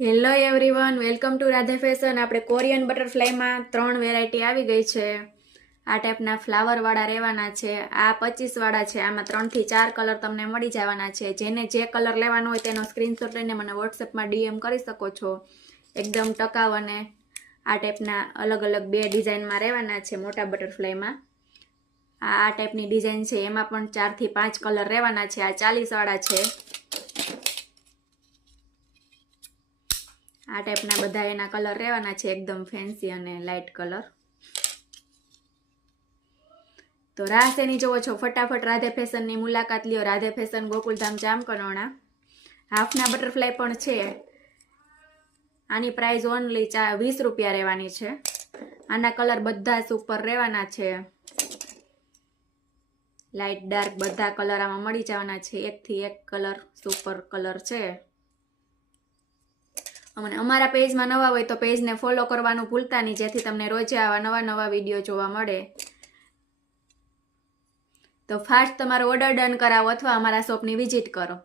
Hello everyone, welcome to Radhe fashion. આપણે Korean બટરફ્લાયમાં 3 variety આવી ગઈ છે. આ ટાઈપના ફ્લાવરવાળા રહેવાના છે. આ 25 વાળા છે. આમાં 3 થી 4 કલર તમને મળી જવાના છે. જેને જે કલર લેવાનો હોય તેનો સ્ક્રીનશોટ લઈને મને વોટ્સએપમાં ડીએમ કરી શકો છો. એકદમ ટકાઉ અને આ ટાઈપના અલગ અલગ 2 ડિઝાઇનમાં રહેવાના છે. મોટા બટરફ્લાયમાં આ ટાઈપની ડિઝાઇન છે. એમાં પણ 4 થી 5 કલર રહેવાના છે. આ 40 વાળા છે. આ ટાઈપના બધા એના કલર રહેવાના છે, એકદમ ફેન્સી અને લાઇટ કલર. તો રાહ શેની જોવો છો? ફટાફટ રાધે ફેશનની મુલાકાત લ્યો. રાધે ફેશન, ગોકુલધામ, જામકંડોરણા. હાફના બટરફ્લાય પણ છે. આની પ્રાઇસ ઓનલી 20 રૂપિયા રહેવાની છે. આના કલર બધા સુપર રહેવાના છે. લાઇટ ડાર્ક બધા કલર આમાં મળી જવાના છે. એકથી એક કલર સુપર કલર છે. અને અમારા પેજમાં નવા હોય તો પેજને ફોલો કરવાનું ભૂલતા નહીં, જેથી તમને રોજે આવા નવા વિડીયો જોવા મળે. તો ફાસ્ટ તમારો ઓર્ડર ડન કરાવો અથવા અમારા શોપની વિઝિટ કરો.